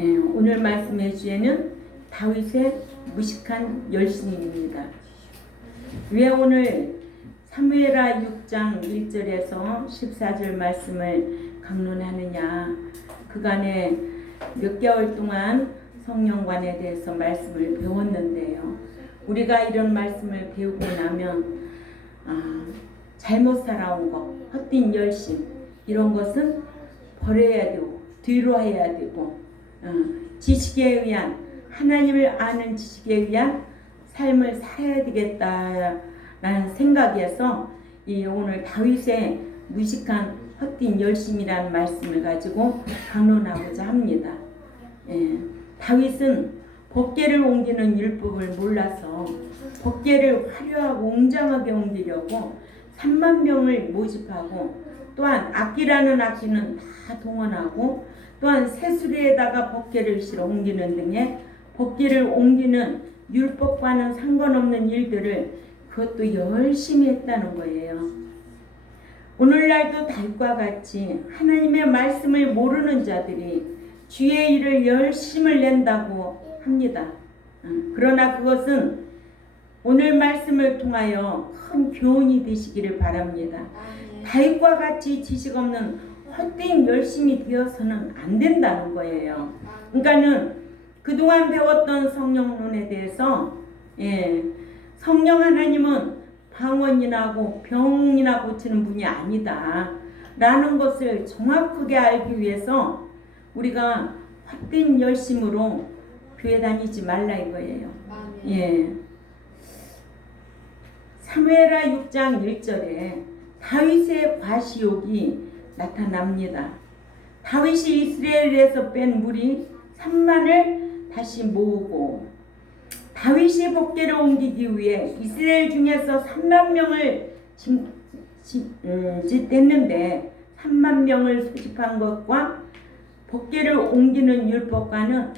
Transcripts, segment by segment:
오늘 말씀의 주제는 다윗의 무식한 열심입니다. 왜 오늘 사무엘하 6장 1절에서 14절 말씀을 강론하느냐? 그간에 몇 개월 동안 성령관에 대해서 말씀을 배웠는데요. 우리가 이런 말씀을 배우고 나면 잘못 살아온 것, 헛된 열심 이런 것은 버려야 되고 뒤로 해야 되고 지식에 의한 하나님을 아는 지식에 의한 삶을 살아야 되겠다라는 생각에서 오늘 다윗의 무식한 헛된 열심이라는 말씀을 가지고 강론하고자 합니다. 다윗은 법궤를 옮기는 율법을 몰라서 법궤를 화려하고 웅장하게 옮기려고 3만 명을 모집하고 또한 악기라는 악기는 다 동원하고 또한 새수레에다가 법궤를 실어 옮기는 등의 법궤를 옮기는 율법과는 상관없는 일들을 그것도 열심히 했다는 거예요. 오늘날도 다윗과 같이 하나님의 말씀을 모르는 자들이 주의 일을 열심을 낸다고 합니다. 그러나 그것은 오늘 말씀을 통하여 큰 교훈이 되시기를 바랍니다. 다윗과 같이 지식 없는 헛된 열심이 되어서는 안 된다는 거예요. 그러니까는 그동안 배웠던 성령론에 대해서 성령 하나님은 방언이나 하고 병이나 고치는 분이 아니다 라는 것을 정확하게 알기 위해서 우리가 헛된 열심으로 교회 다니지 말라 이거예요. 사무엘하 6장 1절에 다윗의 과시욕이 나타납니다. 다윗이 이스라엘에서 뺀 무리 3만을 다시 모으고 다윗이 법궤를 옮기기 위해 이스라엘 중에서 3만 명을 짓댔는데 3만 명을 소집한 것과 법궤를 옮기는 율법과는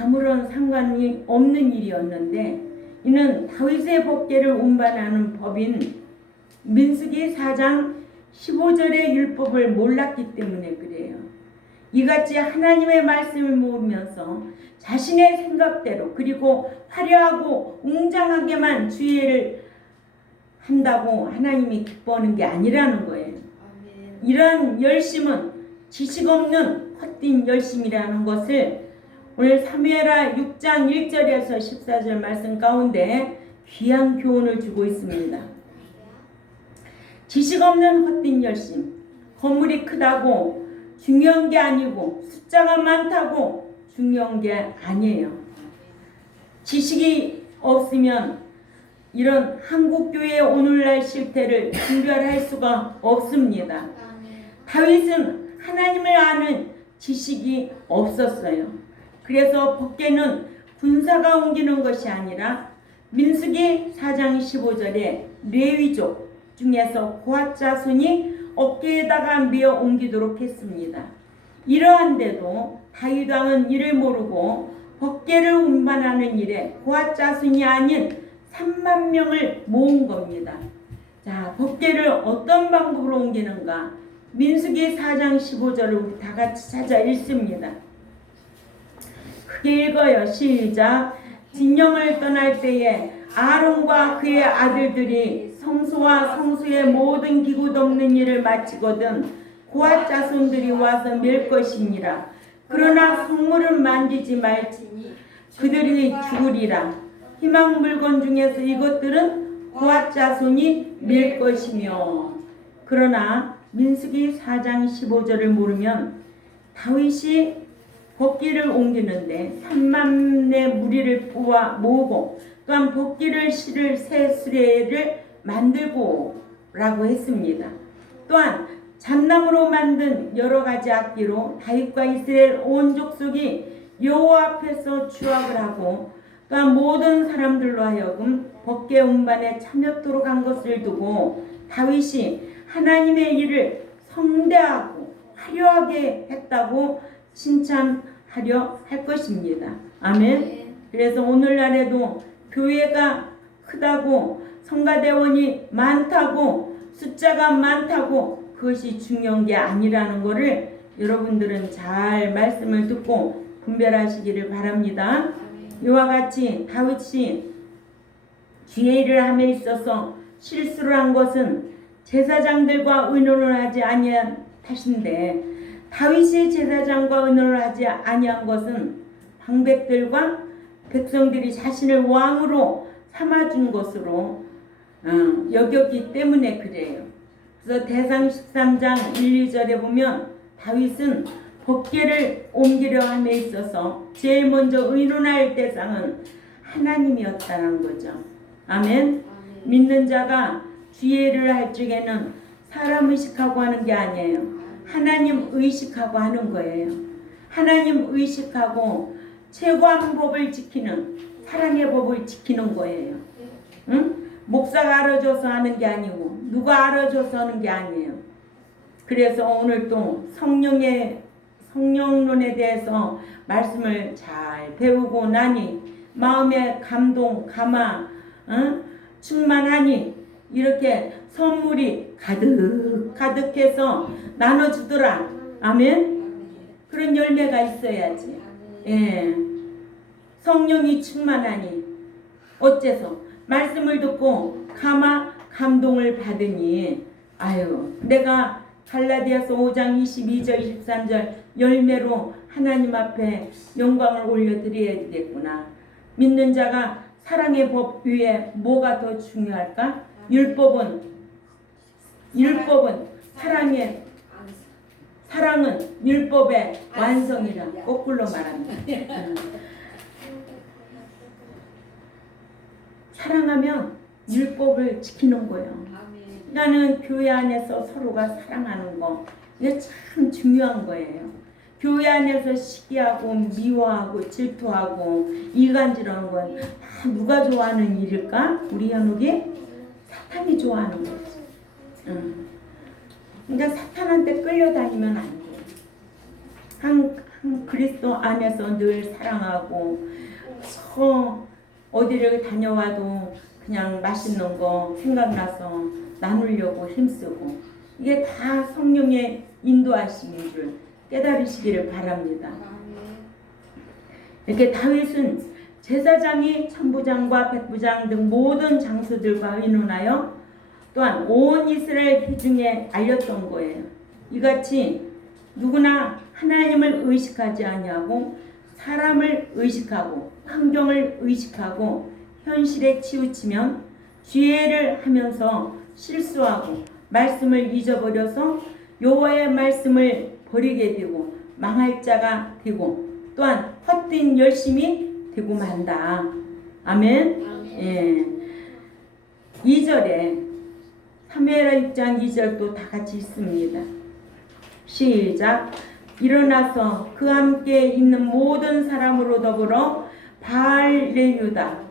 아무런 상관이 없는 일이었는데 이는 다윗의 법궤를 운반하는 법인 민수기 4장 15절의 율법을 몰랐기 때문에 그래요. 이같이 하나님의 말씀을 모으면서 자신의 생각대로 그리고 화려하고 웅장하게만 주의를 한다고 하나님이 기뻐하는 게 아니라는 거예요. 이런 열심은 지식 없는 헛된 열심이라는 것을 오늘 사무엘하 6장 1절에서 14절 말씀 가운데 귀한 교훈을 주고 있습니다. 지식 없는 헛된 열심, 건물이 크다고 중요한 게 아니고 숫자가 많다고 중요한 게 아니에요. 지식이 없으면 이런 한국교회의 오늘날 실태를 분별할 수가 없습니다. 다윗은 하나님을 아는 지식이 없었어요. 그래서 법궤는 군사가 옮기는 것이 아니라 민수기 4장 15절에 레위족 중에서 고핫 자손이 어깨에다가 메어 옮기도록 했습니다. 이러한데도 다윗 왕은 이를 모르고 법궤를 운반하는 일에 고핫 자손이 아닌 3만 명을 모은 겁니다. 자, 법궤를 어떤 방법으로 옮기는가? 민수기 4장 15절을 우리 다 같이 찾아 읽습니다. 크게 읽어요. 시작. 진영을 떠날 때에 아론과 그의 아들들이 성소와 성소의 모든 기구 덮는 일을 마치거든 고핫 자손들이 와서 맬 것이니라. 그러나 성물은 만지지 말지니 그들이 죽으리라. 희망 물건 중에서 이것들은 고핫 자손이 맬 것이며. 그러나 민수기 4장 15절을 모르면 다윗이 법궤를 옮기는데 3만의 무리를 모으고 또한 법궤를 실을 새 수레를 만들고 라고 했습니다. 또한 잣나무로 만든 여러 가지 악기로 다윗과 이스라엘 온 족속이 여호와 앞에서 주악을 하고 또한 모든 사람들로 하여금 법궤 운반에 참여토록 한 것을 두고 다윗이 하나님의 일을 성대하고 화려하게 했다고 칭찬하려 할 것입니다. 아멘. 그래서 오늘날에도 교회가 크다고 성가대원이 많다고 숫자가 많다고 그것이 중요한 게 아니라는 것을 여러분들은 잘 말씀을 듣고 분별하시기를 바랍니다. 이와 같이 다윗이 주의 일을 함에 있어서 실수를 한 것은 제사장들과 의논을 하지 아니한 탓인데, 다윗이 제사장과 의논을 하지 아니한 것은 방백들과 백성들이 자신을 왕으로 삼아준 것으로 여겼기 때문에 그래요. 그래서 대상 13장 1, 2절에 보면 다윗은 법궤를 옮기려 함에 있어서 제일 먼저 의논할 대상은 하나님이었다는 거죠. 아멘. 믿는 자가 주의 일을 할 적에는 사람 의식하고 하는 게 아니에요. 하나님 의식하고 하는 거예요. 하나님 의식하고 최고한 법을 지키는, 사랑의 법을 지키는 거예요. 응? 목사가 알아줘서 하는 게 아니고 누가 알아줘서 하는 게 아니에요. 그래서 오늘 또 성령론에 대해서 말씀을 잘 배우고 나니 마음에 감동, 감화, 충만하니 이렇게 선물이 가득해서 나눠주더라. 아멘. 그런 열매가 있어야지. 예. 성령이 충만하니 어째서 말씀을 듣고 감화 감동을 받으니 아유, 내가 갈라디아서 5장 22절 23절 열매로 하나님 앞에 영광을 올려드려야 되겠구나. 믿는 자가 사랑의 법 위에 뭐가 더 중요할까? 율법은 사랑은 율법의 완성이라 거꾸로 말합니다. 사랑하면 율법을 지키는 거예요. 나는 교회 안에서 서로가 사랑하는 거, 이게 참 중요한 거예요. 교회 안에서 시기하고 미워하고 질투하고 이간질하는 건 다 누가 좋아하는 일일까? 우리 현욱이? 사탄이 좋아하는 거지. 그러니까 사탄한테 끌려다니면 안 돼. 한 그리스도 안에서 늘 사랑하고 어디를 다녀와도 그냥 맛있는 거 생각나서 나누려고 힘쓰고, 이게 다 성령의 인도하심인 줄 깨달으시기를 바랍니다. 이렇게 다윗은 제사장이 천부장과 백부장 등 모든 장수들과 의논하여 또한 온 이스라엘 회중에 알렸던 거예요. 이같이 누구나 하나님을 의식하지 아니하고 사람을 의식하고 환경을 의식하고 현실에 치우치면 죄를 하면서 실수하고 말씀을 잊어버려서 여호와의 말씀을 버리게 되고 망할 자가 되고 또한 헛된 열심이 되고 만다. 아멘. 예. 2절에 사무엘하 6장 2절도 다 같이 있습니다. 시작. 일어나서 그 함께 있는 모든 사람으로 더불어 바알레유다로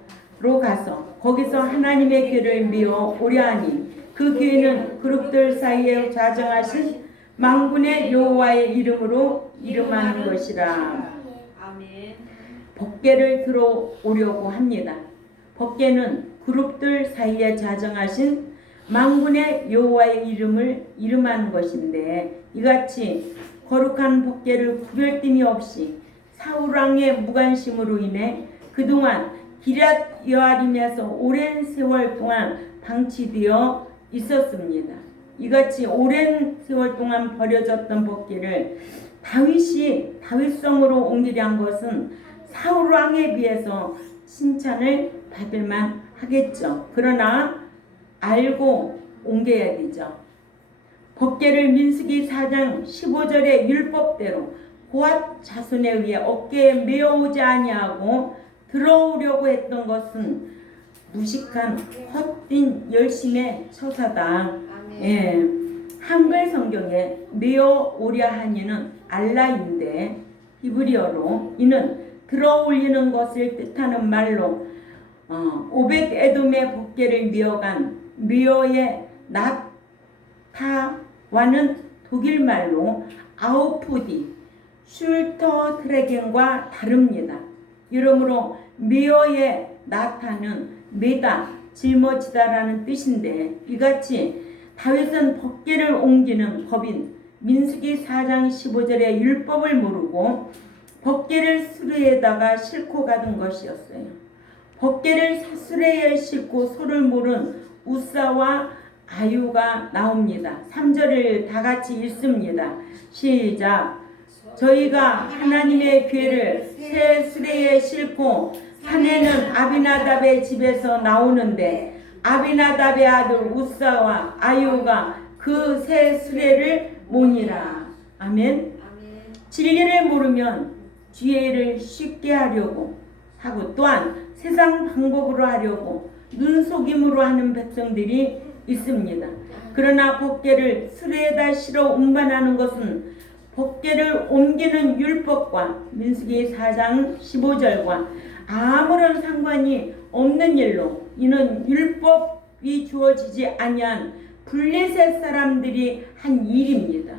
가서 거기서 하나님의 궤를 미어 오려하니 그 궤는 그룹들 사이에 좌정하신 만군의 여호와의 이름으로 이름하는 것이라. 법궤를 들어오려고 합니다. 법궤는 그룹들 사이에 좌정하신 만군의 여호와의 이름을 이름하는 것인데, 이같이 거룩한 법궤를 구별됨이 없이 사울왕의 무관심으로 인해 그동안 기럇 여아림에서 오랜 세월 동안 방치되어 있었습니다. 이같이 오랜 세월 동안 버려졌던 법궤를 다윗이 다윗성으로 옮기려 한 것은 사울왕에 비해서 칭찬을 받을만 하겠죠. 그러나 알고 옮겨야 되죠. 법궤를 민수기 4장 15절의 율법대로 고앗 자손에 의해 어깨에 메어오지 아니하고 들어오려고 했던 것은 무식한 헛된 열심의 처사다. 예. 한글 성경에 메어오려 하니는 알라인데 히브리어로 이는 들어올리는 것을 뜻하는 말로 오벳 에돔의 법궤를 미어간 미어의 나타와는 독일 말로 아우푸디 슐터 트레겐과 다릅니다. 이러므로 미어의 나타는 매다 짊어지다라는 뜻인데, 이같이 다윗은 법궤를 옮기는 법인 민수기 4장 15절의 율법을 모르고 법궤를 수레에다가 싣고 가던 것이었어요. 법궤를 수레에 싣고 소를 몰은 우사와 아유가 나옵니다. 3절을 다 같이 읽습니다. 시작. 저희가 하나님의 궤를 새 수레에 싣고 산에는 아비나답의 집에서 나오는데 아비나답의 아들 우사와 아유가 그 새 수레를 모니라. 아멘. 진리를 모르면 지혜를 쉽게 하려고 하고 또한 세상 방법으로 하려고 눈속임으로 하는 백성들이 있습니다. 그러나 법궤를 수레에다 실어 운반하는 것은 법궤를 옮기는 율법과 민수기 4장 15절과 아무런 상관이 없는 일로 이는 율법이 주어지지 아니한 블레셋 사람들이 한 일입니다.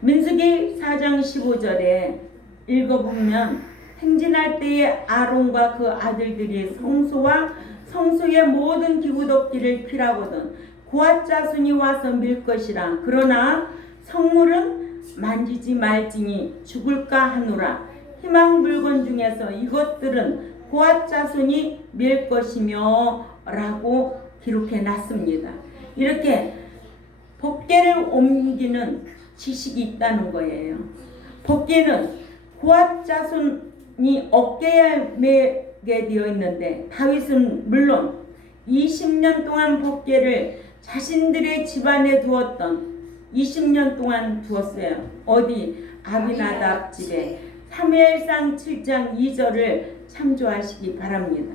민수기 4장 15절에 읽어보면 행진할 때에 아론과 그 아들들이 성소와 성소의 모든 기구덕기를 피라거든 고앗 자손이 와서 밀 것이라. 그러나 성물은 만지지 말지니 죽을까 하노라. 희망 물건 중에서 이것들은 고앗 자손이 밀 것이며 라고 기록해 놨습니다. 이렇게 법궤를 옮기는 지식이 있다는 거예요. 법궤는 고앗 자손이 어깨에 매게 되어 있는데 다윗은 물론 20년 동안 법궤를 자신들의 집안에 두었던 20년 동안 두었어요. 어디? 아비나답 집에. 사무엘상 7장 2절을 참조하시기 바랍니다.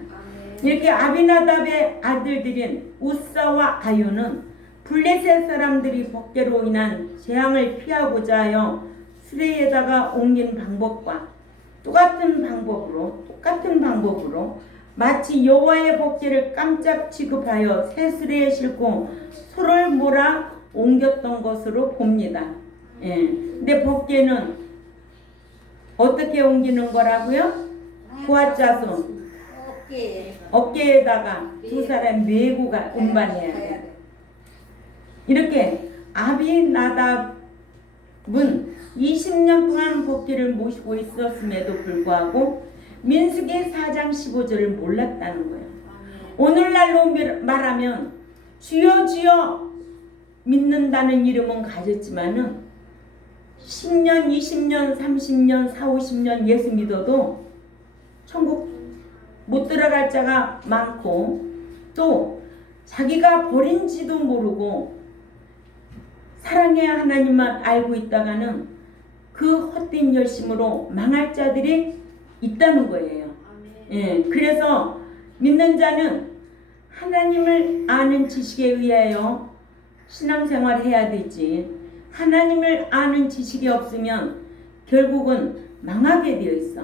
이렇게 아비나답의 아들들인 우사와 아유는 블레셋 사람들이 법궤로 인한 재앙을 피하고자 하여 수레에다가 옮긴 방법과 똑같은 방법으로 마치 여호와의 법궤를 깜짝 취급하여 새 수레에 싣고 소를 몰아 옮겼던 것으로 봅니다. 근데 법궤는 어떻게 옮기는 거라고요? 고앗 자손 어깨에다가 두 사람 메고 운반해야 돼요. 이렇게 아비나답은 20년 동안 법궤를 모시고 있었음에도 불구하고 민수기 4장 15절을 몰랐다는 거예요. 오늘날로 말하면 주여 주여 믿는다는 이름은 가졌지만은 10년, 20년, 30년, 40, 50년 예수 믿어도 천국 못 들어갈 자가 많고 또 자기가 버린지도 모르고 사랑의 하나님만 알고 있다가는 그 헛된 열심으로 망할 자들이 있다는 거예요. 그래서 믿는 자는 하나님을 아는 지식에 의하여 신앙생활을 해야 되지 하나님을 아는 지식이 없으면 결국은 망하게 되어 있어.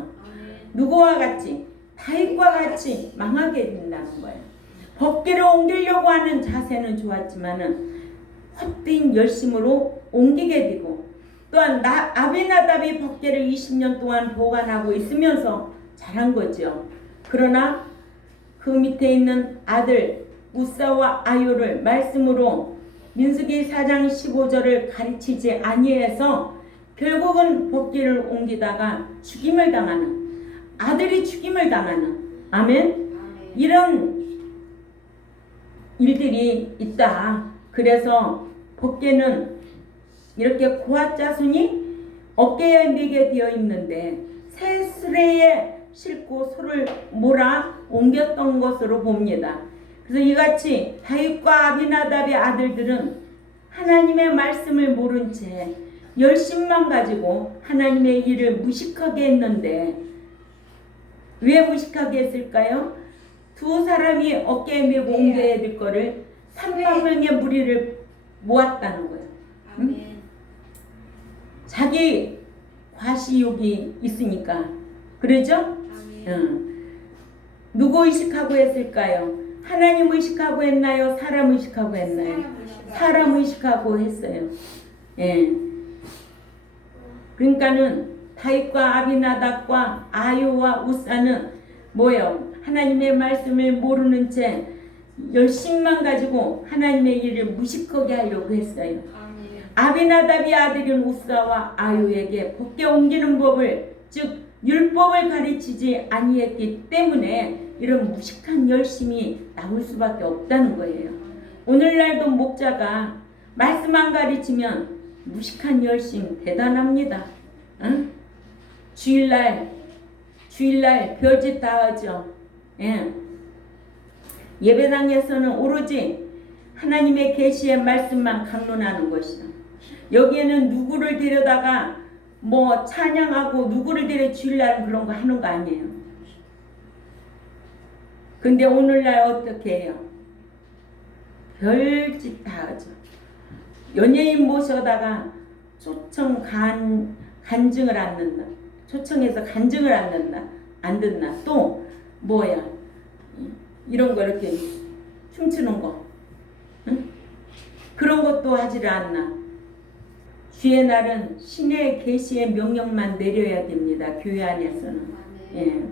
누구와 같이? 다윗과 같이 망하게 된다는 거예요. 법궤를 옮기려고 하는 자세는 좋았지만은 헛된 열심으로 옮기게 되고 또한 아비나답이 법궤를 20년 동안 보관하고 있으면서 잘한 거죠. 그러나 그 밑에 있는 아들 우사와 아유를 말씀으로 민수기 4장 15절을 가르치지 아니해서 결국은 법궤를 옮기다가 죽임을 당하는 아들이 죽임을 당하는 아멘? 이런 일들이 있다. 그래서 법궤는 이렇게 고앗 자손이 어깨에 매게 되어 있는데 새 수레에 싣고 소를 몰아 옮겼던 것으로 봅니다. 그래서 이같이 다윗과 아비나답의 아들들은 하나님의 말씀을 모른 채 열심만 가지고 하나님의 일을 무식하게 했는데 왜 무식하게 했을까요? 두 사람이 어깨에 메고 옮겨야 될 거를 300명의 무리를 모았다는 거예요. 자기 과시욕이 있으니까 그러죠? 누구 의식하고 했을까요? 하나님 의식하고 했나요? 사람 의식하고 했나요? 사람 의식하고 했어요. 그러니까는 다윗과 아비나답과 아유와 우사는 뭐예요? 하나님의 말씀을 모르는 채 열심만 가지고 하나님의 일을 무식하게 하려고 했어요. 아비나답의 아들인 우사와 아유에게 복개 옮기는 법을, 즉 율법을 가르치지 아니했기 때문에 이런 무식한 열심이 나올 수밖에 없다는 거예요. 오늘날도 목자가 말씀 안 가르치면 무식한 열심 대단합니다. 응? 주일날 별짓 다 하죠. 예. 예배당에서는 오로지 하나님의 계시의 말씀만 강론하는 것이요. 여기에는 누구를 데려다가 뭐 찬양하고 누구를 데려 주일날 그런 거 하는 거 아니에요. 근데 오늘날 어떻게 해요? 별짓 다 하죠. 연예인 모셔다가 초청 간증을 안 듣나, 초청해서 간증을 안 듣나, 또 뭐야 이런 거 이렇게 춤추는 거, 응? 그런 것도 하지를 않나. 주의 날은 신의 계시의 명령만 내려야 됩니다. 교회 안에서는. 예.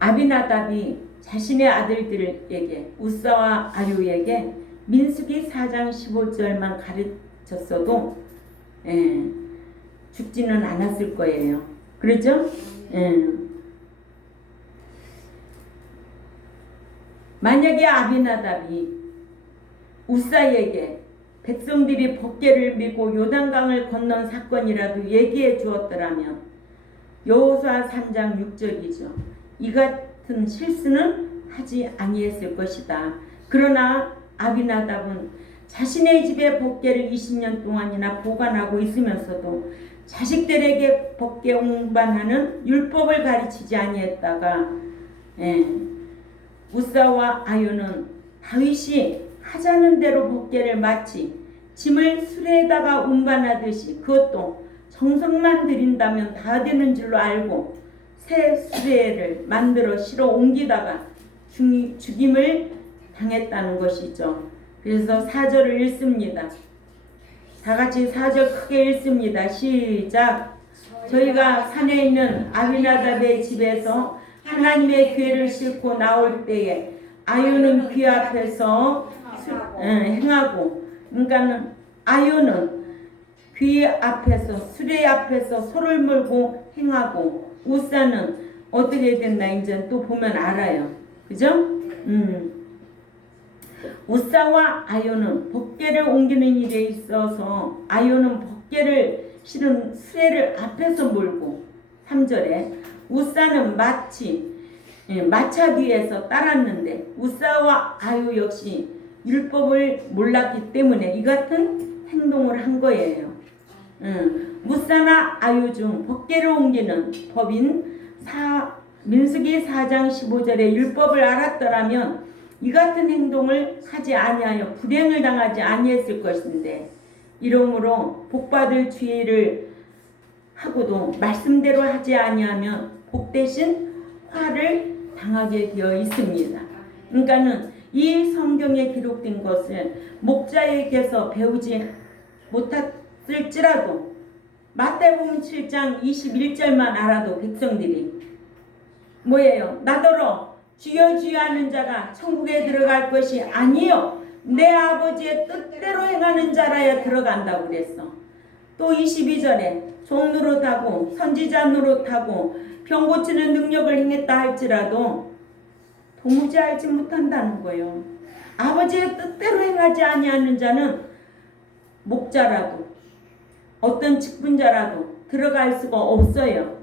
아비나답이 자신의 아들들에게, 우사와 아유에게 민수기 4장 15절만 가르쳤어도 죽지는 않았을 거예요. 그렇죠? 만약에 아비나답이 우사에게 백성들이 법궤를 메고 요단강을 건넌 사건이라도 얘기해 주었더라면, 여호수아 3장 6절이죠. 이 같은 실수는 하지 아니했을 것이다. 그러나 아비나답은 자신의 집에 법궤를 20년 동안이나 보관하고 있으면서도 자식들에게 법궤 운반하는 율법을 가르치지 아니했다가, 우사와 아유는 다윗이 하자는 대로 법궤를 마치 짐을 수레에다가 운반하듯이, 그것도 정성만 들인다면 다 되는 줄로 알고 새 수레를 만들어 실어 옮기다가 죽임을 당했다는 것이죠. 그래서 4절을 읽습니다. 다 같이 4절 크게 읽습니다. 시작. 저희가 산에 있는 아비나답의 집에서 하나님의 궤를 싣고 나올 때에 아유는 귀 앞에서 행하고, 그러니까는 아유는 귀 앞에서, 수레 앞에서 소를 몰고 행하고, 우사는 어떻게 됐나 이제 또 보면 알아요. 그죠? 우사와 아유는 법궤를 옮기는 일에 있어서 아유는 법궤를 실은 수레를 앞에서 몰고, 3절에 우사는 마치 마차 뒤에서 따랐는데, 우사와 아유 역시 율법을 몰랐기 때문에 이 같은 행동을 한 거예요. 우사나 아유 중 법궤를 옮기는 법인 민수기 4장 15절의 율법을 알았더라면 이 같은 행동을 하지 아니하여 불행을 당하지 아니했을 것인데, 이러므로 복받을 주의를 하고도 말씀대로 하지 아니하면 복 대신 화를 당하게 되어 있습니다. 그러니까는 이 성경에 기록된 것을 목자에게서 배우지 못했을지라도 마태복음 7장 21절만 알아도 백성들이 뭐예요? 나더러 주여 주여 하는 자가 천국에 들어갈 것이 아니요 내 아버지의 뜻대로 행하는 자라야 들어간다고 그랬어. 또 22절에 종 노릇하고 선지자 노릇하고 병 고치는 능력을 행했다 할지라도 도무지 알지 못한다는 거예요. 아버지의 뜻대로 행하지 아니하는 자는 목자라도 어떤 직분자라도 들어갈 수가 없어요.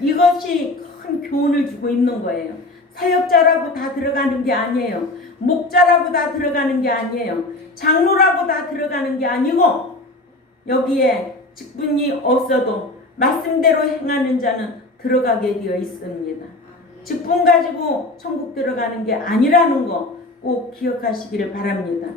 이것이 큰 교훈을 주고 있는 거예요. 사역자라고 다 들어가는 게 아니에요. 목자라고 다 들어가는 게 아니에요. 장로라고 다 들어가는 게 아니고, 여기에 직분이 없어도 말씀대로 행하는 자는 들어가게 되어 있습니다. 직분 가지고 천국 들어가는 게 아니라는 거 꼭 기억하시기를 바랍니다.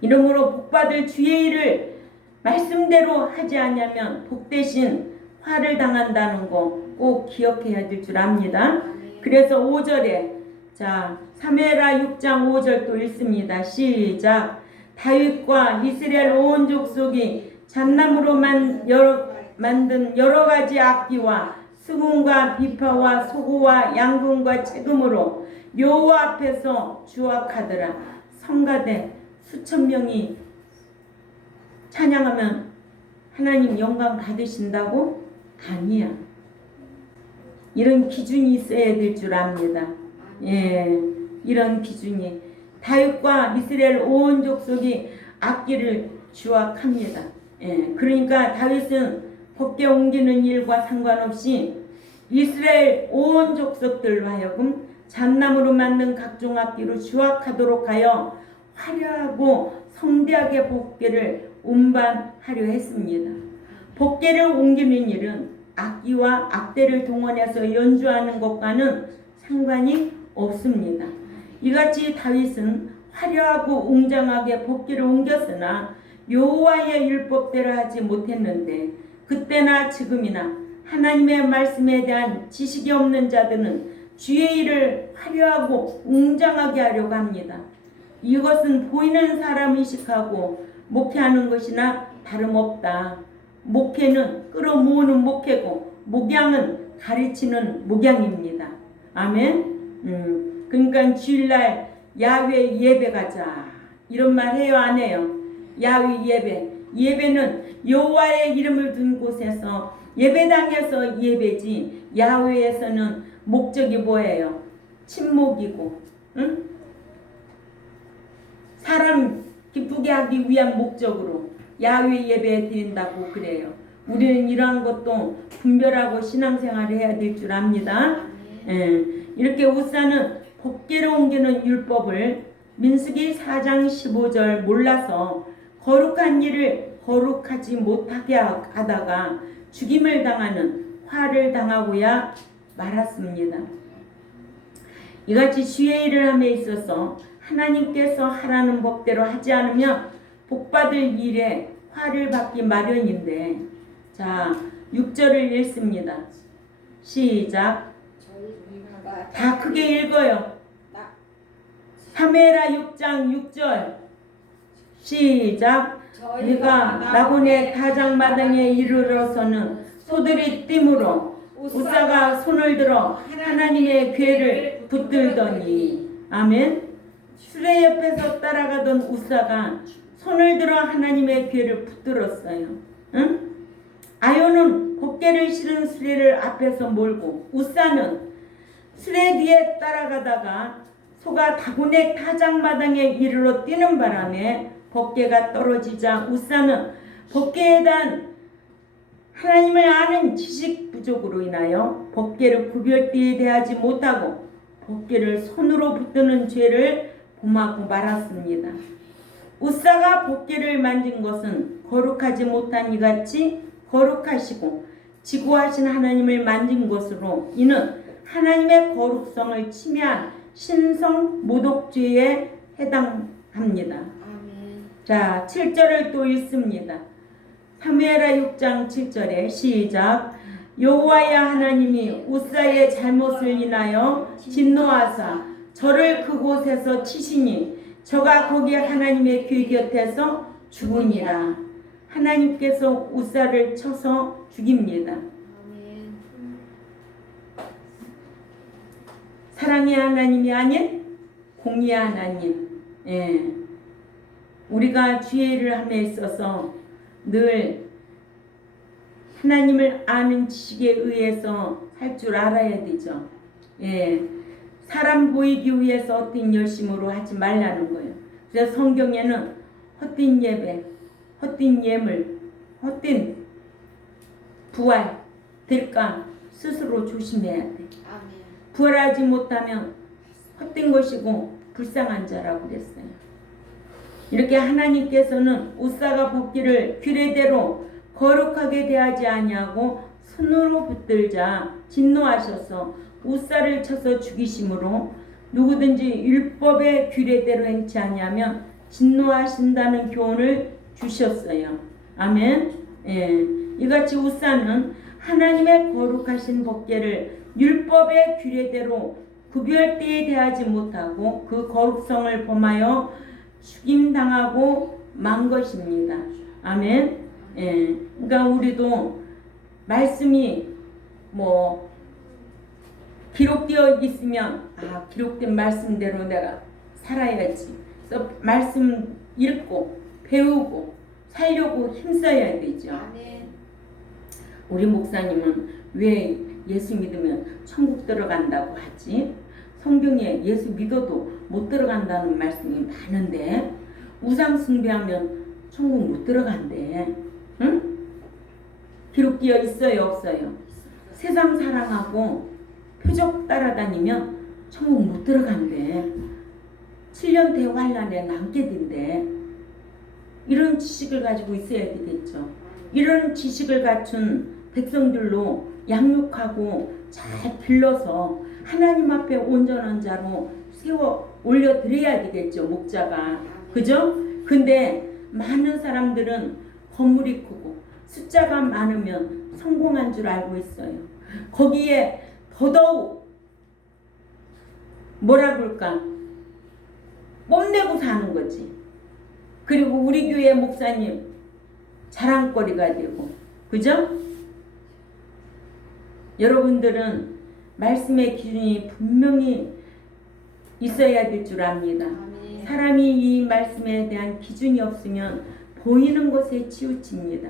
이러므로 복받을 주의 일을 말씀대로 하지 않으면 복 대신 화를 당한다는 거 꼭 기억해야 될 줄 압니다. 그래서 5절에 사무엘하 6장 5절 또 읽습니다. 시작. 다윗과 이스라엘 온 족속이 잣나무로 만든 여러 가지 악기와 수금과 비파와 소고와 양금과 채금으로 여호와 앞에서 주악하더라. 성가대 수천 명이 찬양하면 하나님 영광 받으신다고? 아니야. 이런 기준이 있어야 될 줄 압니다. 예, 이런 기준이. 다윗과 이스라엘 온 족속이 악기를 주악합니다. 예, 그러니까 다윗은 법궤 옮기는 일과 상관없이 이스라엘 온 족속들로 하여금 잣나무로 만든 각종 악기로 주악하도록 하여 화려하고 성대하게 법궤를 운반하려 했습니다. 법궤를 옮기는 일은 악기와 악대를 동원해서 연주하는 것과는 상관이 없습니다. 이같이 다윗은 화려하고 웅장하게 법궤를 옮겼으나 여호와의 율법대로 하지 못했는데, 그때나 지금이나 하나님의 말씀에 대한 지식이 없는 자들은 주의 일을 화려하고 웅장하게 하려고 합니다. 이것은 보이는 사람 의식하고 목회하는 것이나 다름없다. 목회는 끌어모으는 목회고 목양은 가르치는 목양입니다. 아멘. 그러니까 주일날 야훼 예배 가자 이런 말 해요, 안 해요? 야훼 예배. 예배는 여호와의 이름을 둔 곳에서 예배당에서 예배지, 야훼에서는 목적이 뭐예요? 침묵이고, 응? 사람 기쁘게 하기 위한 목적으로 야훼 예배 드린다고 그래요. 우리는 이러한 것도 분별하고 신앙생활을 해야 될 줄 압니다. 예, 이렇게 우사는 법궤로 옮기는 율법을 민수기 4장 15절 몰라서 거룩한 일을 거룩하지 못하게 하다가 죽임을 당하는 화를 당하고야 말았습니다. 이같이 주의 일을 함에 있어서 하나님께서 하라는 법대로 하지 않으면 복받을 일에 화를 받기 마련인데, 자 6절을 읽습니다. 시작. 다 크게 읽어요. 사무엘하 6장 6절 시작. 우리가 나곤의 타작마당에 이르러서는 소들이 띠므로 우사가 손을 들어 하나님의 궤를 붙들더니. 아멘. 수레 옆에서 따라가던 우사가 손을 들어 하나님의 궤를 붙들었어요. 응? 아요는 법궤를 실은 수레를 앞에서 몰고 우사는 수레 뒤에 따라가다가 소가 다곤의 타작마당에 이르러 뛰는 바람에 법궤가 떨어지자 우사는 법궤에 대한 하나님을 아는 지식 부족으로 인하여 법궤를 구별되게 대하지 못하고 법궤를 손으로 붙드는 죄를 범하고 말았습니다. 우사가 법궤를 만진 것은 거룩하지 못한 이같이 거룩하시고 지고하신 하나님을 만진 것으로 이는 하나님의 거룩성을 침해한 신성 모독죄에 해당합니다. 아멘. 자 7절을 또 읽습니다. 사무엘하 6장 7절에 시작. 여호와의 하나님이 우사의 잘못을 인하여 진노하사 저를 그곳에서 치시니 저가 거기 하나님의 궤 곁에서 죽으니라. 하나님께서 우사를 쳐서 죽입니다. 사랑의 하나님이 아닌 공의의 하나님. 예. 우리가 주의 일을 함에 있어서 늘 하나님을 아는 지식에 의해서 살 줄 알아야 되죠. 예. 사람 보이기 위해서 헛된 열심으로 하지 말라는 거예요. 그래서 성경에는 헛된 예배, 헛된 예물, 헛된 부활 될까 스스로 조심해야 돼. 부활하지 못하면 헛된 것이고 불쌍한 자라고 그랬어요. 이렇게 하나님께서는 우사가 법궤를 규례대로 거룩하게 대하지 아니하고 손으로 붙들자 진노하셔서 우사를 쳐서 죽이심으로 누구든지 율법의 규례대로 행치 아니하면 진노하신다는 교훈을 주셨어요. 아멘. 예. 이같이 우사는 하나님의 거룩하신 법궤를 율법의 규례대로 구별되게 대하지 못하고 그 거룩성을 범하여 죽임당하고 만 것입니다. 아멘. 예. 그러니까 우리도 말씀이 뭐 기록되어 있으면 기록된 말씀대로 내가 살아야지. 그래서 말씀 읽고 배우고 살려고 힘써야 되죠. 아멘. 우리 목사님은 왜 예수 믿으면 천국 들어간다고 하지? 성경에 예수 믿어도 못 들어간다는 말씀이 많은데 우상 숭배하면 천국 못 들어간대. 응? 기록되어 있어요, 없어요? 세상 사랑하고 표적 따라다니면 천국 못 들어간대. 7년 대환란에 남게 된대. 이런 지식을 가지고 있어야 되겠죠. 이런 지식을 갖춘 백성들로 양육하고 잘 길러서 하나님 앞에 온전한 자로 세워 올려드려야 되겠죠, 목자가. 그죠? 근데 많은 사람들은 건물이 크고 숫자가 많으면 성공한 줄 알고 있어요. 거기에 더더욱 뭐라 그럴까? 뽐내고 사는 거지. 그리고 우리 교회 목사님 자랑거리가 되고, 그죠? 여러분들은 말씀의 기준이 분명히 있어야 될 줄 압니다. 아멘. 사람이 이 말씀에 대한 기준이 없으면 보이는 것에 치우칩니다.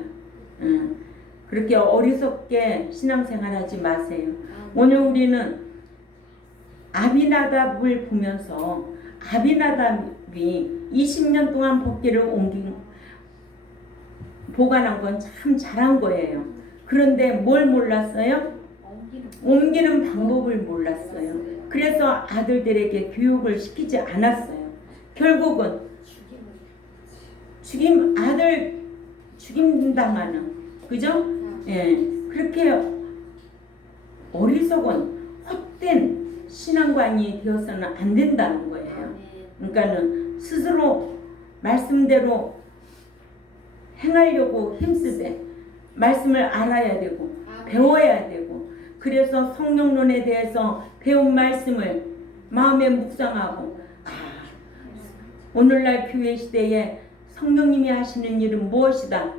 그렇게 어리석게 신앙생활하지 마세요. 오늘 우리는 아비나답을 보면서 아비나답이 20년 동안 법궤를 보관한 건 참 잘한 거예요. 그런데 뭘 몰랐어요? 옮기는 방법을 몰랐어요. 그래서 아들들에게 교육을 시키지 않았어요. 결국은 아들 죽임당하는, 그죠? 예, 그렇게 어리석은 헛된 신앙관이 되어서는 안 된다는 거예요. 그러니까는 스스로 말씀대로 행하려고 힘쓰되 말씀을 알아야 되고 배워야 되고, 그래서 성령론에 대해서 배운 말씀을 마음에 묵상하고 오늘날 교회 시대에 성령님이 하시는 일은 무엇이다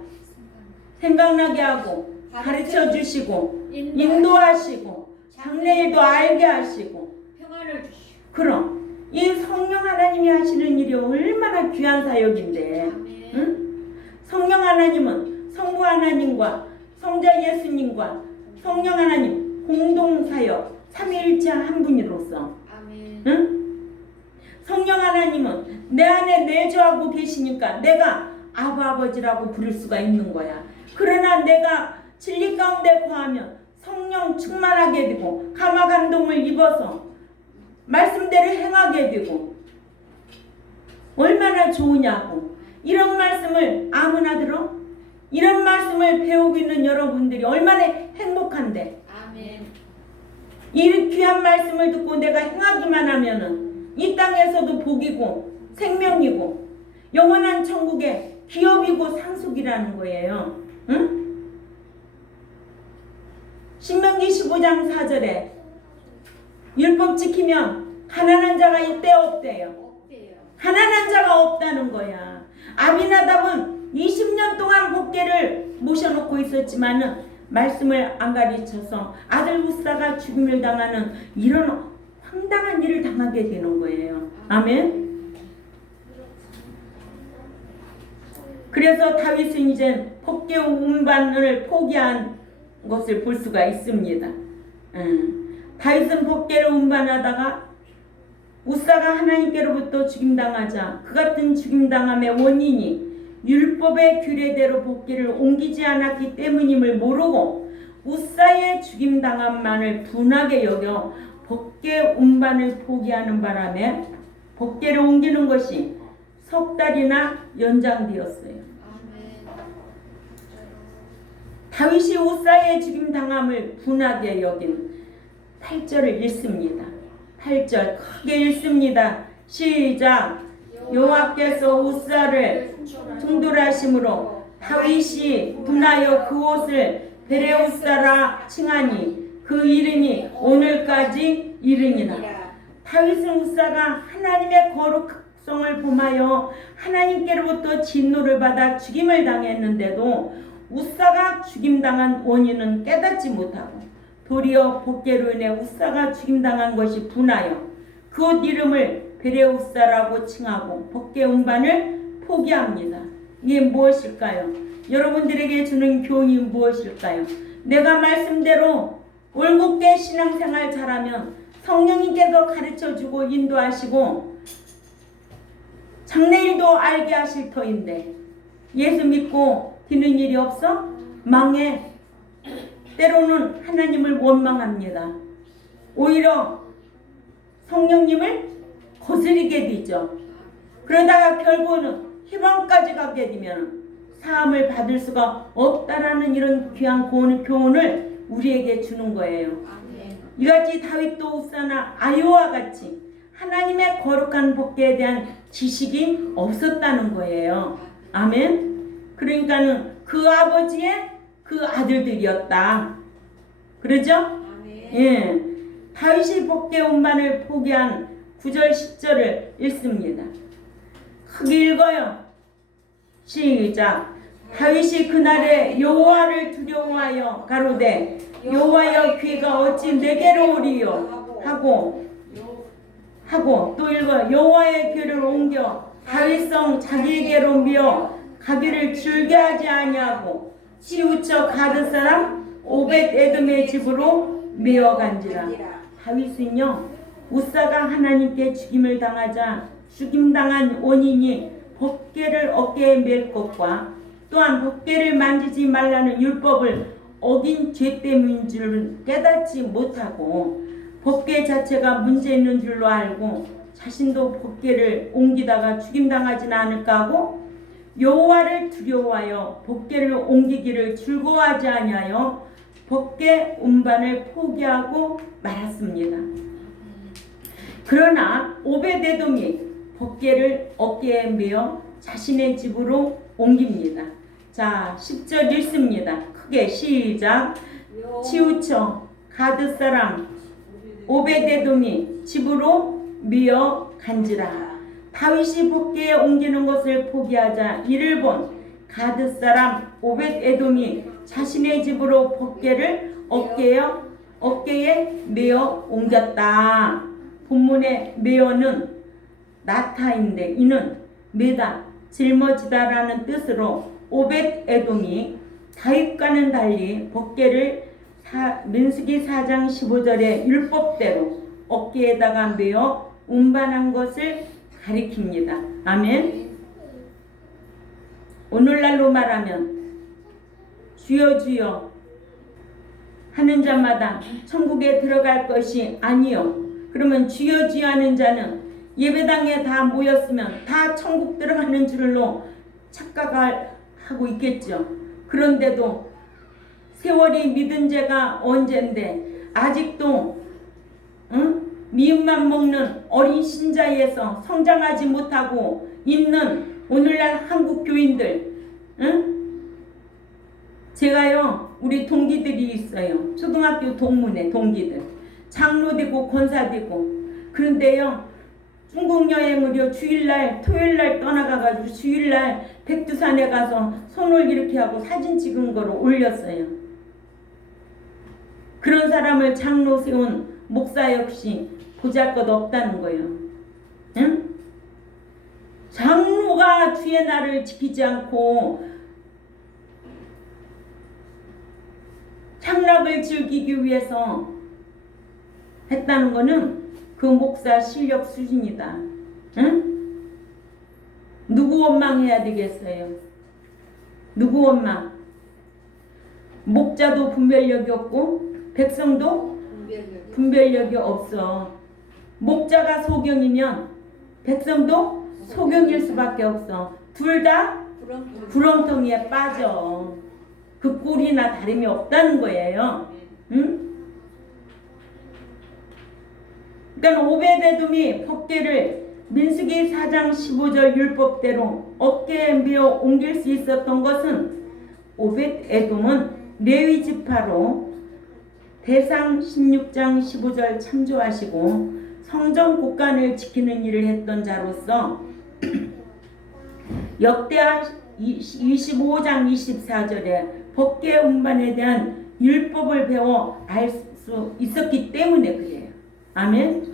생각나게 하고 가르쳐 주시고 인도하시고 장래일도 알게 하시고 평안을 주시고. 그럼 이 성령 하나님이 하시는 일이 얼마나 귀한 사역인데, 응? 성령 하나님은 성부 하나님과 성자 예수님과 성령 하나님 공동 사역 삼위일체 한 분으로서, 응? 성령 하나님은 내 안에 내주하고 계시니까 내가 아버지라고 부를 수가 있는 거야. 그러나 내가 진리 가운데 거하면 성령 충만하게 되고 감화 감동을 입어서 말씀대로 행하게 되고 얼마나 좋으냐고. 이런 말씀을 아무나 들어? 이런 말씀을 배우고 있는 여러분들이 얼마나 행복한데. 아멘. 이 귀한 말씀을 듣고 내가 행하기만 하면은 이 땅에서도 복이고 생명이고 영원한 천국의 기업이고 상속이라는 거예요. 응? 신명기 15장 4절에 율법 지키면 가난한 자가 있대 없대요? 없대요. 가난한 자가 없다는 거야. 아비나답은 20년 동안 법궤를 모셔놓고 있었지만은 말씀을 안 가르쳐서 아들 우사가 죽임을 당하는 이런 황당한 일을 당하게 되는 거예요. 아멘. 그래서 다윗은 이제 법궤 운반을 포기한 것을 볼 수가 있습니다. 다윗은 법궤를 운반하다가 우사가 하나님께로부터 죽임당하자 그 같은 죽임당함의 원인이 율법의 규례대로 법궤를 옮기지 않았기 때문임을 모르고 우사의 죽임당함만을 분하게 여겨 법궤 운반을 포기하는 바람에 법궤를 옮기는 것이 석 달이나 연장되었어요. 다윗이 우사의 죽임당함을 분하게 여긴 8절을 읽습니다. 8절 크게 읽습니다. 시작. 여호와께서 우사를 충돌하심으로 다윗이 분하여 그 옷을 베레우사라 칭하니 그 이름이 오늘까지 이르니라. 다윗은 우사가 하나님의 거룩성을 범하여 하나님께로부터 진노를 받아 죽임을 당했는데도 우사가 죽임당한 원인은 깨닫지 못하고 도리어 복계로 인해 우사가 죽임당한 것이 분하여 그 옷 이름을 베레우사라고 칭하고 복계 운반을 포기합니다. 이게 무엇일까요? 여러분들에게 주는 교훈이 무엇일까요? 내가 말씀대로 올곧게 신앙생활 잘하면 성령님께서 가르쳐주고 인도하시고 장래일도 알게 하실 터인데 예수 믿고 되는 일이 없어? 망해. 때로는 하나님을 원망합니다. 오히려 성령님을 거스리게 되죠. 그러다가 결국은 희망까지 가게 되면 사함을 받을 수가 없다라는 이런 귀한 교훈을 우리에게 주는 거예요. 이같이 다윗도 우사나 아요와 같이 하나님의 거룩한 복계에 대한 지식이 없었다는 거예요. 아멘. 그러니까는 그 아버지의 그 아들들이었다. 그러죠? 예. 다윗이 복계 운반을 포기한 9절 10절을 읽습니다. 크게 읽어요. 시작. 다윗이 그날에 여호와를 두려워하여 가로되 여호와여 귀가 어찌 내게로 오리요 하고 또 읽어. 여호와의 귀를 옮겨 다윗성 자기에게로 미어 가기를 줄게 하지 아니하고 치우쳐 가드 사람 오벳 에돔의 집으로 메어간지라. 다윗은요 우사가 하나님께 죽임을 당하자 죽임당한 원인이 법궤를 어깨에 맬 것과 또한 법궤를 만지지 말라는 율법을 어긴 죄 때문인 줄 깨닫지 못하고 법궤 자체가 문제 있는 줄로 알고 자신도 법궤를 옮기다가 죽임당하지는 않을까 하고 여호와를 두려워하여 법궤를 옮기기를 즐거워하지 아니하여 법궤 운반을 포기하고 말았습니다. 그러나 오벳에돔이 법궤를 어깨에 메어 자신의 집으로 옮깁니다. 자, 10절 읽습니다. 크게 시작. 치우쳐 가드 사람 오벳에돔이 집으로 미어 간지라. 다윗이 법궤에 옮기는 것을 포기하자 이를 본 가드 사람 오벳에돔이 자신의 집으로 법궤를 어깨에 메어 옮겼다. 본문의 메어는 나타인데 이는 메다, 짊어지다라는 뜻으로 오벳에돔이 다윗과는 달리 법궤를 민수기 4장 15절의 율법대로 어깨에다가 메어 운반한 것을 가리킵니다. 아멘. 오늘날로 말하면 주여 주여 하는 자마다 천국에 들어갈 것이 아니요. 그러면 주여 주여 하는 자는 예배당에 다 모였으면 다 천국 들어가는 줄로 착각하고 있겠죠. 그런데도 세월이 믿은 지가 언젠데 아직도 미음만 먹는 어린 신자에서 성장하지 못하고 있는 오늘날 한국 교인들, 제가요 우리 동기들이 있어요. 초등학교 동문회 동기들 장로되고 권사되고. 그런데요 중국 여행을요 주일날 토요일날 떠나가가지고 주일날 백두산에 가서 손을 이렇게 하고 사진 찍은 거를 올렸어요. 그런 사람을 장로 세운 목사 역시 보잘것없다는 거예요. 응? 장로가 주의 날을 지키지 않고 향락을 즐기기 위해서 했다는 거는 그 목사 실력 수준이다. 응? 누구 원망해야 되겠어요? 누구 원망? 목자도 분별력이 없고 백성도 분별력이 없어. 목자가 소경이면 백성도 소경일 수밖에 없어. 둘 다 구렁텅이에 빠져. 그 꼴이나 다름이 없다는 거예요. 응? 그러니까 오벳에돔이 법궤를 민수기 4장 15절 율법대로 어깨에 메어 옮길 수 있었던 것은 오벳에돔은 레위 지파로 대상 16장 15절 참조하시고 성전 곳간을 지키는 일을 했던 자로서 역대하 25장 24절에 법궤 운반에 대한 율법을 배워 알 수 수 있었기 때문에 그래요. 아멘.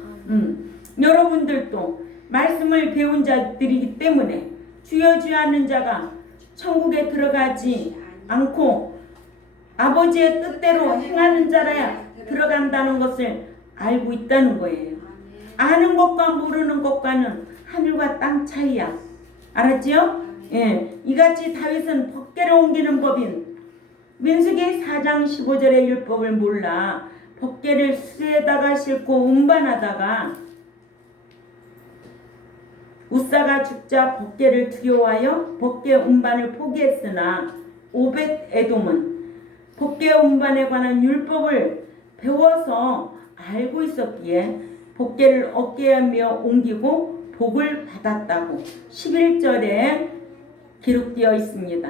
여러분들도 말씀을 배운 자들이기 때문에 주여 주여 하는 자가 천국에 들어가지 않고 아버지의 뜻대로 행하는 자라야 들어간다는 것을 알고 있다는 거예요. 아는 것과 모르는 것과는 하늘과 땅 차이야. 알았지요? 예, 이같이 다윗은 법궤를 옮기는 법인 민수기 4장 15절의 율법을 몰라 법궤를 수레에다가 싣고 운반하다가 우사가 죽자 법궤를 두려워하여 법궤 운반을 포기했으나 오벳 에돔은 법궤 운반에 관한 율법을 배워서 알고 있었기에 법궤를 어깨에 메어 옮기고 복을 받았다고 11절에 기록되어 있습니다.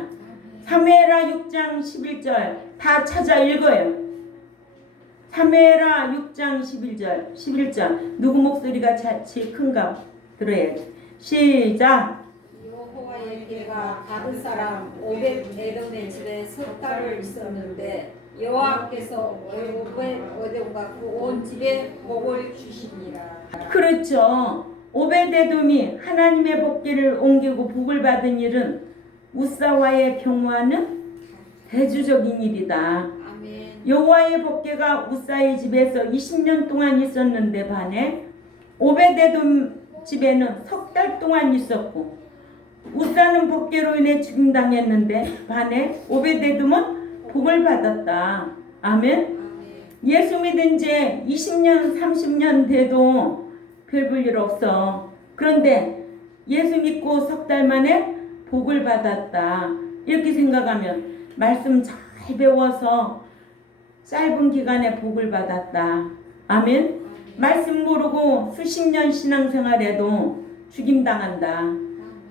사무엘하 6장 11절 다 찾아 읽어요. 사무엘하 6장 11절 누구 목소리가 제일 큰가 들어야지. 시작. 여호와의 궤가 다른 사람 오벳 에돔의 집에 석 달을 있었는데 여호와께서 오벳 에돔과 그 온 집에 복을 주시니라. 그렇죠. 오벳 에돔이 하나님의 법궤를 옮기고 복을 받은 일은 우사와의 경우와는 대조적인 일이다. 아멘. 여호와의 법궤가 우사의 집에서 20년 동안 있었는데 반해 오벳 에돔 집에는 석 달 동안 있었고 우사는 법궤로 인해 죽임당했는데 반해 오벳 에돔은 복을 받았다. 아멘. 예수 믿은 지 20년 30년 돼도 별 볼 일 없어. 그런데 예수 믿고 석 달 만에 복을 받았다. 이렇게 생각하면 말씀 잘 배워서 짧은 기간에 복을 받았다. 아멘. 말씀 모르고 수십 년 신앙생활해도 죽임당한다.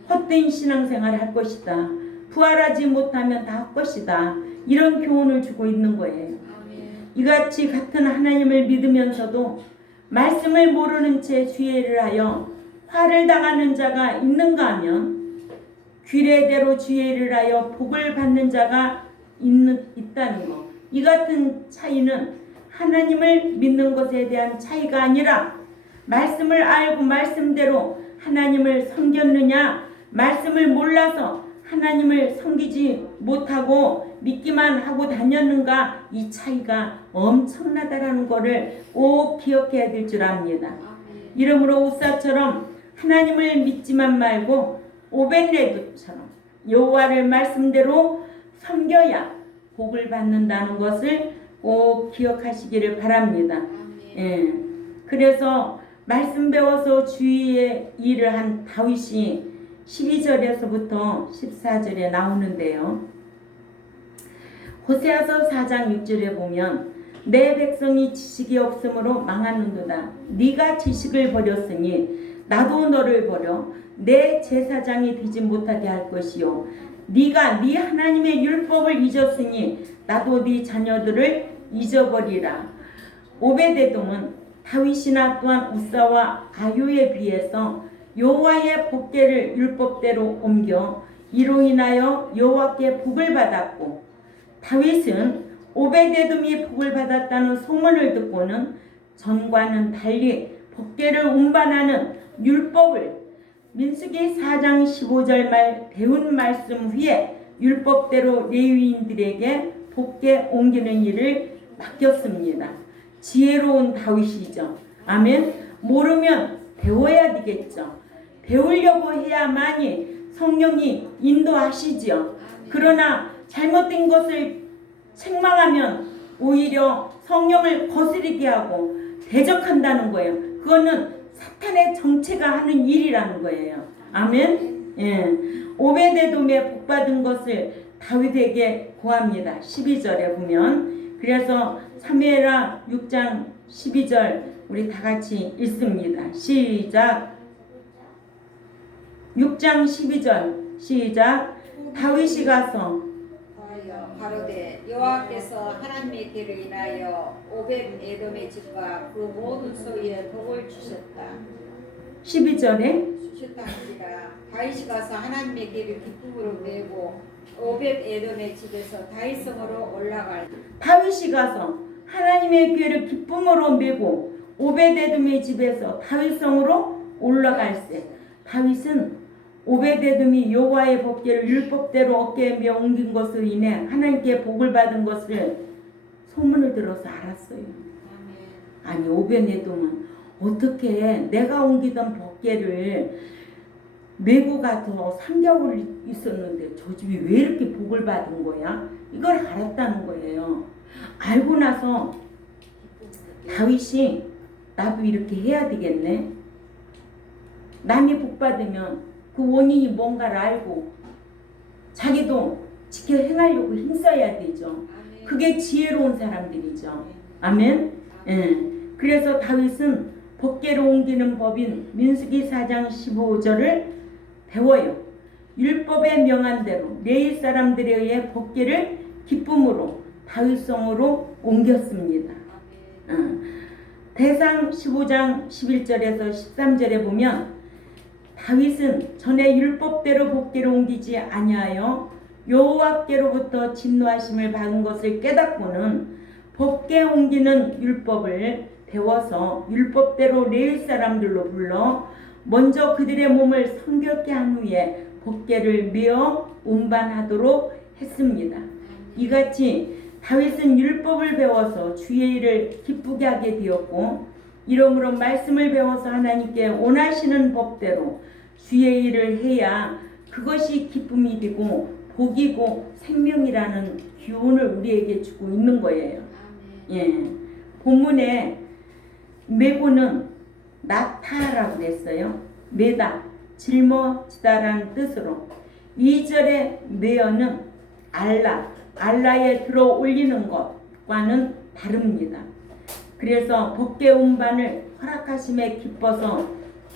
헛된 신앙생활 할 것이다. 부활하지 못하면 다 헛것이다. 이런 교훈을 주고 있는 거예요. 이같이 같은 하나님을 믿으면서도 말씀을 모르는 채 주의를 하여 화를 당하는 자가 있는가 하면 규례대로 주의를 하여 복을 받는 자가 있다는 것. 이 같은 차이는 하나님을 믿는 것에 대한 차이가 아니라 말씀을 알고 말씀대로 하나님을 섬겼느냐, 말씀을 몰라서 하나님을 섬기지 못하고 믿기만 하고 다녔는가, 이 차이가 엄청나다라는 것을 꼭 기억해야 될 줄 압니다. 이러므로 우사처럼 하나님을 믿지만 말고 오벳에돔처럼 여호와를 말씀대로 섬겨야 복을 받는다는 것을 꼭 기억하시기를 바랍니다. 예. 그래서 말씀 배워서 주위의 일을 한 다윗이 12절에서부터 14절에 나오는데요. 호세아서 4장 6절에 보면 내 백성이 지식이 없으므로 망하는도다. 네가 지식을 버렸으니 나도 너를 버려 내 제사장이 되지 못하게 할 것이요 네가 네 하나님의 율법을 잊었으니 나도 네 자녀들을 잊어버리라. 오벳에돔은 다윗이나 또한 우사와 아요에 비해서 여호와의 법궤를 율법대로 옮겨 이로 인하여 여호와께 복을 받았고, 다윗은 오벳에돔이 복을 받았다는 소문을 듣고는 전과는 달리 법궤를 운반하는 율법을 민수기 4장 15절 말 배운 말씀 후에 율법대로 레위인들에게 복궤 옮기는 일을 맡겼습니다. 지혜로운 다윗이죠. 아멘. 모르면 배워야 되겠죠. 배우려고 해야만이 성령이 인도하시지요. 그러나 잘못된 것을 책망하면 오히려 성령을 거스르게 하고 대적한다는 거예요. 그거는 사탄의 정체가 하는 일이라는 거예요. 아멘. 예. 오벳에돔에 복받은 것을 다윗에게 고합니다. 12절에 보면. 그래서 사무엘하 6장 12절 우리 다 같이 읽습니다. 시작. 6장 12절 시작. 다윗이 가서 가로되 여호와께서 하나님의 길을 인하여 오벳에돔의 집과 그 모든 소유에 복을 주셨다. 12절에 주셨다니라. 다윗이 가서 하나님의 길을 기쁨으로 메고 오벳에돔의 집에서 다윗성으로 올라갈. 다윗이 가서 하나님의 교회를 기쁨으로 메고 오베데돔의 집에서 다윗성으로 올라갈세. 다윗은 오베데돔이 여호와의 법궤를 율법대로 어깨에 메어 옮긴 것으로 인해 하나님께 복을 받은 것을 소문을 들어서 알았어요. 아니 오베데돔은 어떻게 내가 옮기던 법궤를 메고 가서 3개월 있었는데 저 집이 왜 이렇게 복을 받은 거야? 이걸 알았다는 거예요. 알고 나서 다윗이 나도 이렇게 해야 되겠네. 남이 복 받으면 그 원인이 뭔가를 알고 자기도 지켜 행하려고 힘써야 되죠. 그게 지혜로운 사람들이죠. 아멘. 예. 그래서 다윗은 법궤로 옮기는 법인 민수기 4장 15절을 배워요. 율법에 명한 대로 레위 사람들에 의해 법궤를 기쁨으로 다윗성으로 옮겼습니다. 대상 15장 11절에서 13절에 보면 다윗은 전에 율법대로 법궤를 옮기지 아니하여 여호와께로부터 진노하심을 받은 것을 깨닫고는 법궤 옮기는 율법을 배워서 율법대로 레위 사람들로 불러 먼저 그들의 몸을 성결케 한 후에 법궤를 메어 운반하도록 했습니다. 이같이 다윗은 율법을 배워서 주의 일을 기쁘게 하게 되었고 이러므로 말씀을 배워서 하나님께 원하시는 법대로 주의 일을 해야 그것이 기쁨이 되고 복이고 생명이라는 교훈을 우리에게 주고 있는 거예요. 예. 본문에 메고는 나타라고 했어요. 메다, 짊어지다라는 뜻으로 2절의 메어는 알라에 들어 올리는 것과는 다릅니다. 그래서 법궤 운반을 허락하심에 기뻐서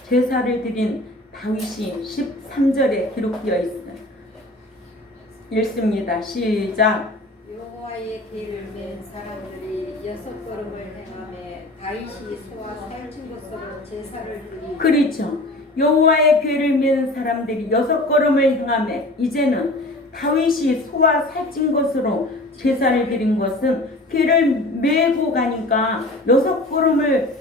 제사를 드린 다윗이 13절에 기록되어 있어요. 읽습니다. 시작. 여호와의 궤를 맨 사람들이 6걸음을 행하며 다윗이 소와 살찐 것으로 제사를 드리고 그렇죠. 여호와의 궤를 맨 사람들이 6걸음을 행하며 이제는 다윗이 소와 살찐 것으로 제사를 드린 것은 궤를 메고 가니까 6걸음을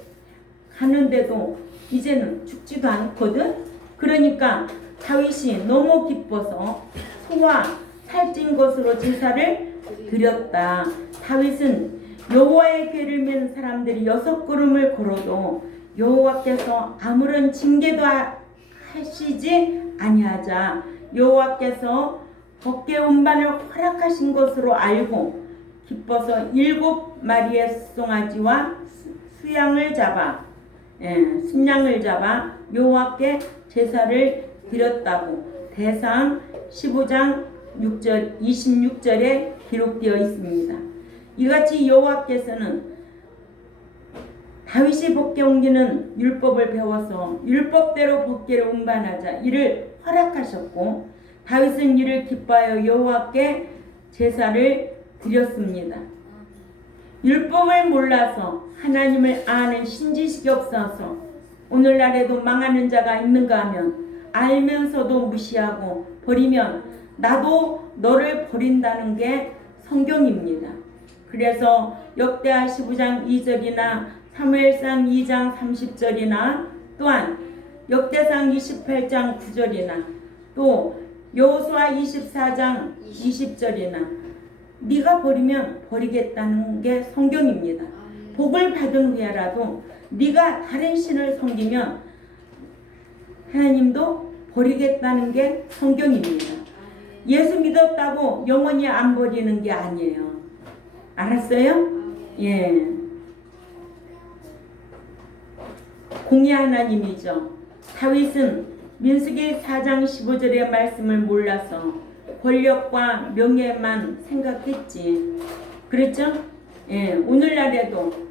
가는데도 이제는 죽지도 않거든. 그러니까 다윗이 너무 기뻐서 소와 살찐 것으로 제사를 드렸다. 다윗은 여호와의 궤를 맨 사람들이 6걸음을 걸어도 여호와께서 아무런 징계도 하시지 아니하자 여호와께서 법궤 운반을 허락하신 것으로 알고 기뻐서 7마리의 송아지와 순양을 잡아 여호와께 제사를 드렸다고 대상 15장 26절에 기록되어 있습니다. 이같이 여호와께서는 다윗이 법궤 옮기는 율법을 배워서 율법대로 법궤를 운반하자 이를 허락하셨고 다윗은 이를 기뻐하여 여호와께 제사를 드렸습니다. 율법을 몰라서 하나님을 아는 신지식이 없어서 오늘날에도 망하는 자가 있는가 하면 알면서도 무시하고 버리면 나도 너를 버린다는 게 성경입니다. 그래서 역대하 15장 2절이나 사무엘상 2장 30절이나 또한 역대상 28장 9절이나 또 여호수아 24장 20절이나 네가 버리면 버리겠다는 게 성경입니다. 복을 받은 후에라도 네가 다른 신을 섬기면 하나님도 버리겠다는 게 성경입니다. 예수 믿었다고 영원히 안 버리는 게 아니에요. 알았어요? 예. 공의 하나님이죠. 다윗은 민수기 4장 15절의 말씀을 몰라서 권력과 명예만 생각했지. 그렇죠? 예. 오늘날에도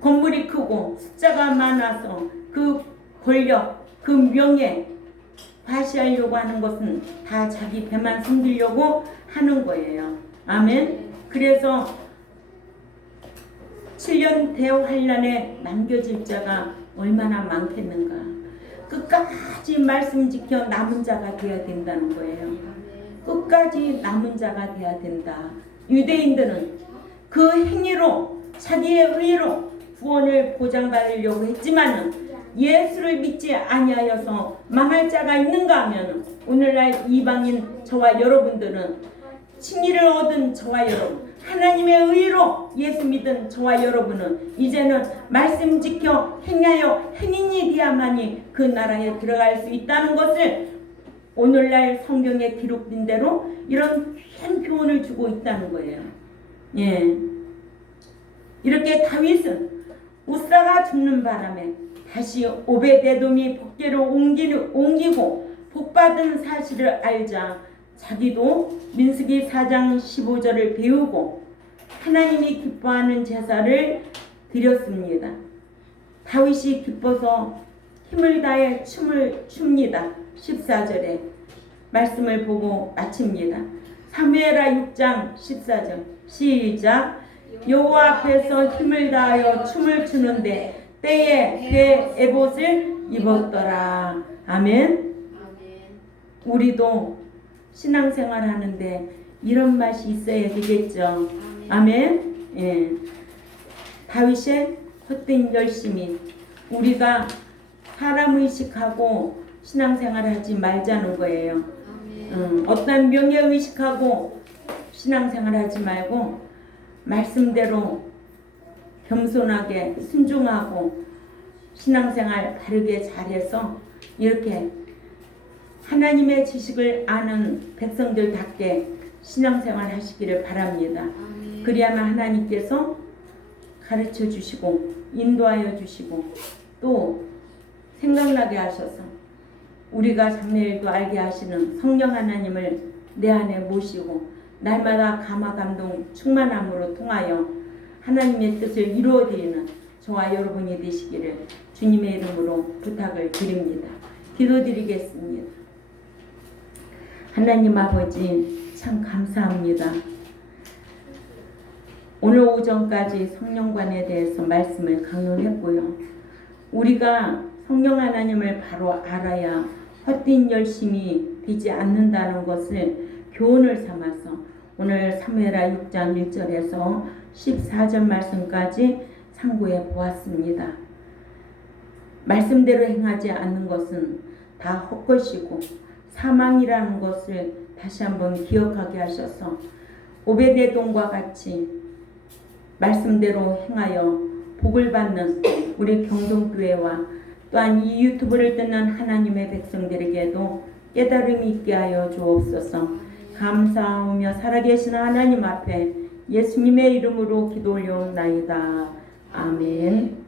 건물이 크고 숫자가 많아서 그 권력, 그 명예 과시하려고 하는 것은 다 자기 배만 숨기려고 하는 거예요. 아멘. 그래서 7년 대환란에 남겨질 자가 얼마나 많겠는가. 끝까지 말씀 지켜 남은 자가 되어야 된다는 거예요. 끝까지 남은 자가 되어야 된다. 유대인들은 그 행위로 자기의 의로 구원을 보장받으려고 했지만은 예수를 믿지 아니하여서 망할 자가 있는가 하면 오늘날 이방인 저와 여러분들은 칭의를 얻은 저와 여러분, 하나님의 의로 예수 믿은 저와 여러분은 이제는 말씀 지켜 행하여 행인이 되야만이 그 나라에 들어갈 수 있다는 것을 오늘날 성경에 기록된 대로 이런 귀한 교훈을 주고 있다는 거예요. 예. 이렇게 다윗은 우사가 죽는 바람에 다시 오벳에돔이 복계로 옮기고 복받은 사실을 알자 자기도 민수기 4장 15절을 배우고 하나님이 기뻐하는 제사를 드렸습니다. 다윗이 기뻐서 힘을 다해 춤을 춥니다. 14절에 말씀을 보고 마칩니다. 사무엘하 6장 14절 시작. 여호와 앞에서 힘을 다하여 춤을 추는데 때에 그의 에봇을 입었더라. 아멘. 우리도 신앙생활 하는데 이런 맛이 있어야 되겠죠. 아멘. 예. 다윗의 헛된 열심이 우리가 사람 의식하고 신앙생활 하지 말자는 거예요. 어떤 명예 의식하고 신앙생활 하지 말고 말씀대로 겸손하게 순종하고 신앙생활 바르게 잘해서 이렇게 하나님의 지식을 아는 백성들답게 신앙생활 하시기를 바랍니다. 그래야만 하나님께서 가르쳐 주시고 인도하여 주시고 또 생각나게 하셔서 우리가 장래일도 알게 하시는 성령 하나님을 내 안에 모시고 날마다 감화감동 충만함으로 통하여 하나님의 뜻을 이루어드리는 저와 여러분이 되시기를 주님의 이름으로 부탁을 드립니다. 기도드리겠습니다. 하나님 아버지 참 감사합니다. 오늘 오전까지 성령관에 대해서 말씀을 강론했고요. 우리가 성령 하나님을 바로 알아야 헛된 열심이 되지 않는다는 것을 교훈을 삼아서 오늘 사무엘하 6장 1절에서 14절 말씀까지 상고해 보았습니다. 말씀대로 행하지 않는 것은 다 헛것이고 사망이라는 것을 다시 한번 기억하게 하셔서 오벳에돔과 같이 말씀대로 행하여 복을 받는 우리 경동교회와 또한 이 유튜브를 듣는 하나님의 백성들에게도 깨달음이 있게 하여 주옵소서. 감사하며 살아계신 하나님 앞에 예수님의 이름으로 기도 올려옵나이다. 아멘.